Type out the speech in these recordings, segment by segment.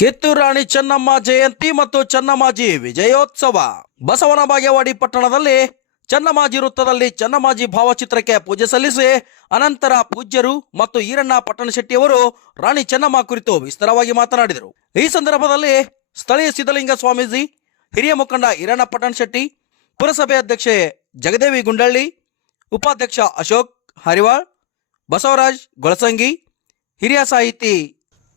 ಕಿತ್ತೂರು ರಾಣಿ ಚೆನ್ನಮ್ಮ ಜಯಂತಿ ಮತ್ತು ಚೆನ್ನಮ್ಮಾಜಿ ವಿಜಯೋತ್ಸವ. ಬಸವನ ಬಾಗೇವಾಡಿ ಪಟ್ಟಣದಲ್ಲಿ ಚೆನ್ನಮ್ಮಾಜಿ ವೃತ್ತದಲ್ಲಿ ಚನ್ನಮಾಜಿ ಭಾವಚಿತ್ರಕ್ಕೆ ಪೂಜೆ ಸಲ್ಲಿಸಿ ಅನಂತರ ಪೂಜ್ಯರು ಮತ್ತು ಈರಣ್ಣ ಪಟ್ಟಣಶೆಟ್ಟಿಯವರು ರಾಣಿ ಚೆನ್ನಮ್ಮ ಕುರಿತು ವಿಸ್ತಾರವಾಗಿ ಮಾತನಾಡಿದರು. ಈ ಸಂದರ್ಭದಲ್ಲಿ ಸ್ಥಳೀಯ ಸಿದ್ದಲಿಂಗ ಸ್ವಾಮೀಜಿ, ಹಿರಿಯ ಮುಖಂಡ ಈರಣ್ಣ ಪಟ್ಟಣಶೆಟ್ಟಿ, ಪುರಸಭೆ ಅಧ್ಯಕ್ಷೆ ಜಗದೇವಿ ಗುಂಡಳ್ಳಿ, ಉಪಾಧ್ಯಕ್ಷ ಅಶೋಕ್ ಹರಿವಾಳ್, ಬಸವರಾಜ್ ಗೊಳಸಂಗಿ, ಹಿರಿಯ ಸಾಹಿತಿ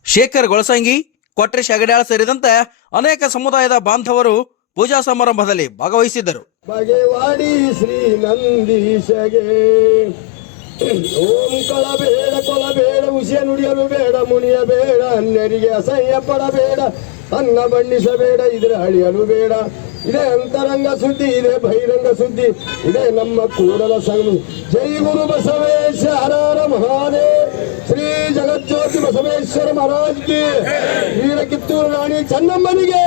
ಶೇಖರ್ ಗೊಳಸಂಗಿ ಕೊಟ್ರೇಶ್ ಶೆಗಡ್ಯಾಳ ಸೇರಿದಂತೆ ಅನೇಕ ಸಮುದಾಯದ ಬಾಂಧವರು ಪೂಜಾ ಸಮಾರಂಭದಲ್ಲಿ ಭಾಗವಹಿಸಿದ್ದರು. ಬಗೆವಾಡಿ ಶ್ರೀ ನಂದೀಶಗೆ ಓಂ ಕಳಬೇಡ, ಕೊಲಬೇಡ, ಉಸಿಯ ನುಡಿಯಲು ಬೇಡ, ಮುನಿಯ ಬೇಡ, ಅನ್ಯರಿಗೆ ಅಸಹ್ಯ ಪಡಬೇಡ ಅನ್ನ ಬಣ್ಣಿಸಬೇಡ, ಇದ್ರೆ ಅಳಿಯಲು ಬೇಡ. ಇದೇ ಅಂತರಂಗ ಸುದ್ದಿ, ಇದೆ ಬಹಿರಂಗ ಸುದ್ದಿ, ಇದೇ ನಮ್ಮ ಕೂಡಲ ಸಂಗ ಜೈ ಗುರು ಬಸವೇಶ ಮಹಾದೇವ ಮಹಾದೇವ್. ಶ್ರೀ ಜಗಜ್ಯೋತಿ ಬಸವೇಶ್ವರ ಮಹಾರಾಜ್ಗೆ ವೀರ ಕಿತ್ತೂರು ರಾಣಿ ಚೆನ್ನಮ್ಮನಿಗೆ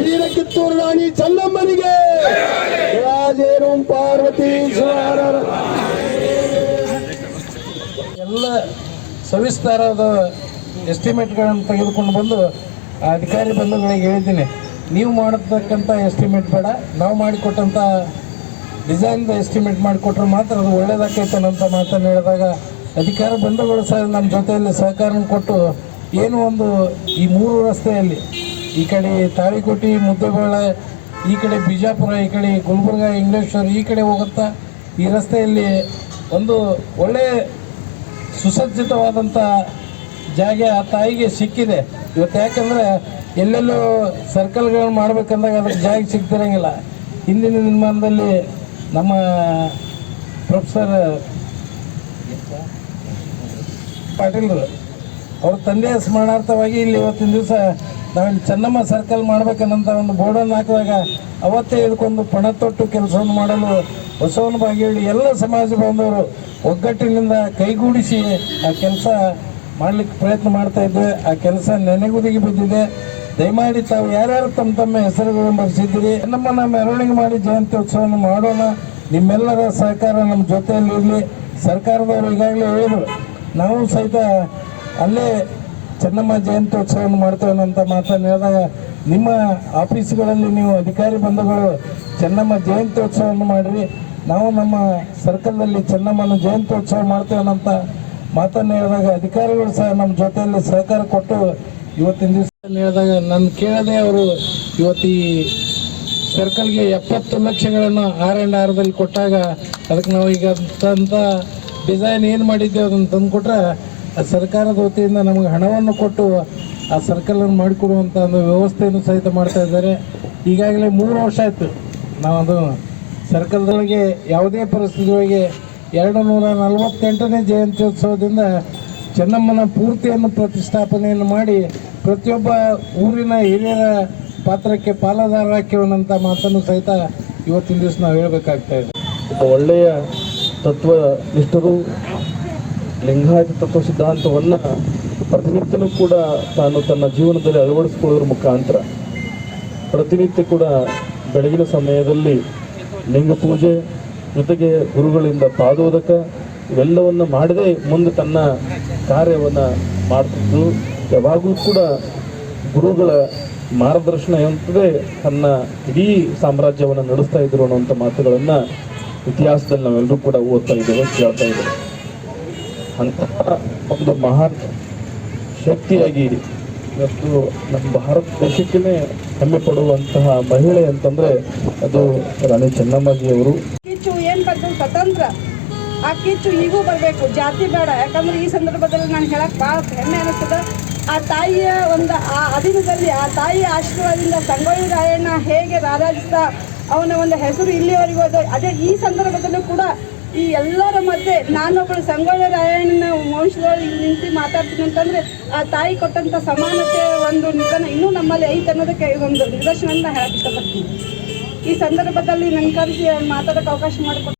ವೀರ ಕಿತ್ತೂರು ರಾಣಿ ಚೆನ್ನಮ್ಮನಿಗೆ ರಾಜೇನು ಪಾರ್ವತಿ ಎಲ್ಲ ಸವಿಸ್ತಾರದ ಎಸ್ಟಿಮೇಟ್ಗಳನ್ನು ತೆಗೆದುಕೊಂಡು ಬಂದು ಅಧಿಕಾರಿ ಬಂಧುಗಳಿಗೆ ಹೇಳ್ತೀನಿ. ನೀವು ಮಾಡತಕ್ಕಂಥ ಎಸ್ಟಿಮೇಟ್ ಬೇಡ. ನಾವು ಮಾಡಿಕೊಟ್ಟಂಥ ಡಿಸೈನ್ದ ಎಸ್ಟಿಮೇಟ್ ಮಾಡಿಕೊಟ್ರೆ ಮಾತ್ರ ಅದು ಒಳ್ಳೇದಾಕೈತನಂತ ಮಾತನ್ನು ಹೇಳಿದಾಗ ಅಧಿಕಾರ ಬಂಧುಗಳು ಸಹ ನಮ್ಮ ಜೊತೆಯಲ್ಲಿ ಸಹಕಾರ ಕೊಟ್ಟು ಏನು ಒಂದು ಈ ಮೂರು ರಸ್ತೆಯಲ್ಲಿ, ಈ ಕಡೆ ತಾಳಿಕೋಟಿ, ಮುದ್ದೆಬಾಳೆ, ಈ ಕಡೆ ಬಿಜಾಪುರ, ಈ ಕಡೆ ಗುಲ್ಬರ್ಗ, ಇಂಗ್ಲೇಶ್ವರ, ಈ ಕಡೆ ಹೋಗುತ್ತಾ ಈ ರಸ್ತೆಯಲ್ಲಿ ಒಂದು ಒಳ್ಳೆಯ ಸುಸಜ್ಜಿತವಾದಂಥ ಜಾಗ ಆ ತಾಯಿಗೆ ಸಿಕ್ಕಿದೆ. ಇವತ್ತು ಯಾಕಂದರೆ ಎಲ್ಲೆಲ್ಲೋ ಸರ್ಕಲ್ಗಳನ್ನು ಮಾಡ್ಬೇಕಂದಾಗ ಅದಕ್ಕೆ ಜಾಗ ಸಿಗ್ತಿರಂಗಿಲ್ಲ. ಹಿಂದಿನ ದಿನಮಾನದಲ್ಲಿ ನಮ್ಮ ಪ್ರೊಫೆಸರ್ ಪಾಟೀಲ್ರು. ಅವ್ರ ತಂದೆಯ ಸ್ಮರಣಾರ್ಥವಾಗಿ ಇಲ್ಲಿ ಇವತ್ತಿನ ದಿವಸ ನಾವಿಲ್ಲಿ ಚೆನ್ನಮ್ಮ ಸರ್ಕಲ್ ಮಾಡ್ಬೇಕನ್ನಂತ ಒಂದು ಬೋರ್ಡನ್ನು ಹಾಕಿದಾಗ ಅವತ್ತೇ ಇದಕ್ಕೊಂದು ಪಣ ತೊಟ್ಟು ಕೆಲಸವನ್ನು ಮಾಡಲು ಬಸವನ ಬಾಗೇಳಿ ಎಲ್ಲ ಸಮಾಜ ಬಾಂಧವರು ಒಗ್ಗಟ್ಟಿನಿಂದ ಕೈಗೂಡಿಸಿ ಆ ಕೆಲಸ ಮಾಡ್ಲಿಕ್ಕೆ ಪ್ರಯತ್ನ ಮಾಡ್ತಾ ಇದ್ದೆ. ಆ ಕೆಲಸ ನೆನೆಗುದಿಗೆ ಬಿದ್ದಿದೆ. ದಯಮಾಡಿ ತಾವು ಯಾರ್ಯಾರು ತಮ್ಮ ತಮ್ಮ ಹೆಸರುಗಳನ್ನು ಬರೆಸಿದ್ದೀರಿ ನಮ್ಮನ್ನ ಮೆರವಣಿಗೆ ಮಾಡಿ ಜಯಂತಿ ಉತ್ಸವವನ್ನು ಮಾಡೋಣ. ನಿಮ್ಮೆಲ್ಲರ ಸಹಕಾರ ನಮ್ಮ ಜೊತೆಯಲ್ಲಿ ಇರಲಿ ಸರ್ಕಾರದವರು ಈಗಾಗಲೇ ಹೇಳಿದರು ನಾವು ಸಹಿತ ಅಲ್ಲೇ ಚೆನ್ನಮ್ಮ ಜಯಂತಿ ಉತ್ಸವವನ್ನು ಮಾಡ್ತೇವೆ ಅಂತ ಮಾತನ್ನು ಹೇಳಿದಾಗ ನಿಮ್ಮ ಆಫೀಸ್ಗಳಲ್ಲಿ ನೀವು ಅಧಿಕಾರಿ ಬಂಧುಗಳು ಚೆನ್ನಮ್ಮ ಜಯಂತ್ಯೋತ್ಸವವನ್ನು ಮಾಡಿರಿ. ನಾವು ನಮ್ಮ ಸರ್ಕಲ್ನಲ್ಲಿ ಚೆನ್ನಮ್ಮನ ಜಯಂತ್ಯೋತ್ಸವ ಉತ್ಸವ ಮಾಡ್ತೇವೆ ಅಂತ ಮಾತನ್ನು ಹೇಳಿದಾಗ ಅಧಿಕಾರಿಗಳು ಸಹ ನಮ್ಮ ಜೊತೆಯಲ್ಲಿ ಸಹಕಾರ ಕೊಟ್ಟು ಇವತ್ತಿನ ದಿವಸ ಹೇಳಿದಾಗ ನನ್ನ ಕೇಳದೆ ಅವರು ಇವತ್ತು ಈ ಸರ್ಕಲ್ಗೆ ಎಪ್ಪತ್ತು ಲಕ್ಷಗಳನ್ನು ಆರ್ ಆ್ಯಂಡ್ ಆರ್ದಲ್ಲಿ ಕೊಟ್ಟಾಗ ಅದಕ್ಕೆ ನಾವು ಈಗ ತಂತ ಡಿಸೈನ್ ಏನು ಮಾಡಿದ್ದೇವೆ ಅದನ್ನು ಆ ಸರ್ಕಾರದ ವತಿಯಿಂದ ನಮಗೆ ಹಣವನ್ನು ಕೊಟ್ಟು ಆ ಸರ್ಕಲನ್ನು ಮಾಡಿಕೊಡುವಂಥ ಒಂದು ವ್ಯವಸ್ಥೆಯನ್ನು ಸಹಿತ ಮಾಡ್ತಾ ಇದ್ದಾರೆ. ಈಗಾಗಲೇ ಮೂರು ವರ್ಷ ಆಯಿತು ನಾವು ಅದು ಸರ್ಕಲ್ದೊಳಗೆ ಯಾವುದೇ ಪರಿಸ್ಥಿತಿಯೊಳಗೆ ಎರಡು ನೂರ ನಲವತ್ತೆಂಟನೇ ಜಯಂತ್ಯೋತ್ಸವದಿಂದ ಚೆನ್ನಮ್ಮನ ಪೂರ್ತಿಯನ್ನು ಪ್ರತಿಷ್ಠಾಪನೆಯನ್ನು ಮಾಡಿ ಪ್ರತಿಯೊಬ್ಬ ಊರಿನ ಹಿರಿಯರ ಪಾತ್ರಕ್ಕೆ ಪಾಲುದಾರರಾಕ್ಯವನ್ನಂಥ ಮಾತನ್ನು ಸಹಿತ ಇವತ್ತಿನ ದಿವಸ ನಾವು ಹೇಳಬೇಕಾಗ್ತಾ ಇದೆ. ಒಳ್ಳೆಯ ತತ್ವ ನಿಷ್ಠರು, ಲಿಂಗಾಯತ ತತ್ವ ಸಿದ್ಧಾಂತವನ್ನು ಪ್ರತಿನಿತ್ಯನೂ ಕೂಡ ತಾನು ತನ್ನ ಜೀವನದಲ್ಲಿ ಅಳವಡಿಸಿಕೊಳ್ಳೋದ್ರ ಮುಖಾಂತರ, ಪ್ರತಿನಿತ್ಯ ಕೂಡ ಬೆಳಗಿನ ಸಮಯದಲ್ಲಿ ಲಿಂಗ ಪೂಜೆ ಜೊತೆಗೆ ಗುರುಗಳಿಂದ ಪಾದೋದಕ ಇವೆಲ್ಲವನ್ನು ಮಾಡದೆ ಮುಂದೆ ತನ್ನ ಕಾರ್ಯವನ್ನು ಮಾಡ್ತಿದ್ದು. ಯಾವಾಗಲೂ ಕೂಡ ಗುರುಗಳ ಮಾರ್ಗದರ್ಶನ ಎಂತದೇ ತನ್ನ ಇಡೀ ಸಾಮ್ರಾಜ್ಯವನ್ನು ನಡೆಸ್ತಾ ಇದ್ರು ಅನ್ನುವಂಥ ಮಾತುಗಳನ್ನು ಇತಿಹಾಸದಲ್ಲಿ ನಾವೆಲ್ಲರೂ ಕೂಡ ಓದ್ತಾ ಇದ್ದೇವೆ, ಕೇಳ್ತಾ ಇದ್ದೇವೆ. ಅಂತಹ ಒಂದು ಮಹಾನ್ ಶಕ್ತಿಯಾಗಿ ಇವತ್ತು ನಮ್ಮ ಭಾರತ ದೇಶಕ್ಕೇ ಹೆಮ್ಮೆ ಪಡುವಂತಹ ಮಹಿಳೆ ಅಂತಂದ್ರೆ ಅದು ರಾಣಿ ಚೆನ್ನಮ್ಮಜಿಯವರು. ಕಿಚ್ಚು ಏನ್ ಬಂತು ಸ್ವತಂತ್ರ? ಆ ಕಿಚ್ಚು ಈಗೂ ಬರಬೇಕು, ಜಾತಿ ಬೇಡ. ಯಾಕಂದ್ರೆ ಈ ಸಂದರ್ಭದಲ್ಲಿ ನಾನು ಹೇಳಕ್ ಭಾಳ ಹೆಮ್ಮೆ ಅನಿಸ್ತದ. ಆ ತಾಯಿಯ ಒಂದು ಆ ಅಧೀನದಲ್ಲಿ, ಆ ತಾಯಿಯ ಆಶೀರ್ವಾದದಿಂದ ಸಂಗೊಳ್ಳಿ ರಾಯಣ್ಣ ಹೇಗೆ ರಾರಾಜಿಸ್ತಾ ಅವನ ಒಂದು ಹೆಸರು ಇಲ್ಲಿವರೆಗೂ ಅದು ಅದೇ ಈ ಸಂದರ್ಭದಲ್ಲೂ ಕೂಡ ಈ ಎಲ್ಲರ ಮಧ್ಯೆ ನಾನೊಬ್ಬಳು ಸಂಗೋಳ ರಾಯಣ್ಣನ ವಂಶದೊಳಗೆ ನಿಂತು ಮಾತಾಡ್ತೀನಿ ಅಂತಂದ್ರೆ ಆ ತಾಯಿ ಕೊಟ್ಟಂತ ಸಮಾನತೆ ಒಂದು ನಿಧನ ಇನ್ನೂ ನಮ್ಮಲ್ಲಿ ಐತೆ ಅನ್ನೋದಕ್ಕೆ ಒಂದು ನಿದರ್ಶನ ಹೇಳಕ್ ಇಷ್ಟಪಡ್ತೀನಿ. ಈ ಸಂದರ್ಭದಲ್ಲಿ ನನ್ನ ಕರೆಸಿ ಮಾತಾಡೋಕೆ ಅವಕಾಶ ಮಾಡಿಕೊಟ್ಟು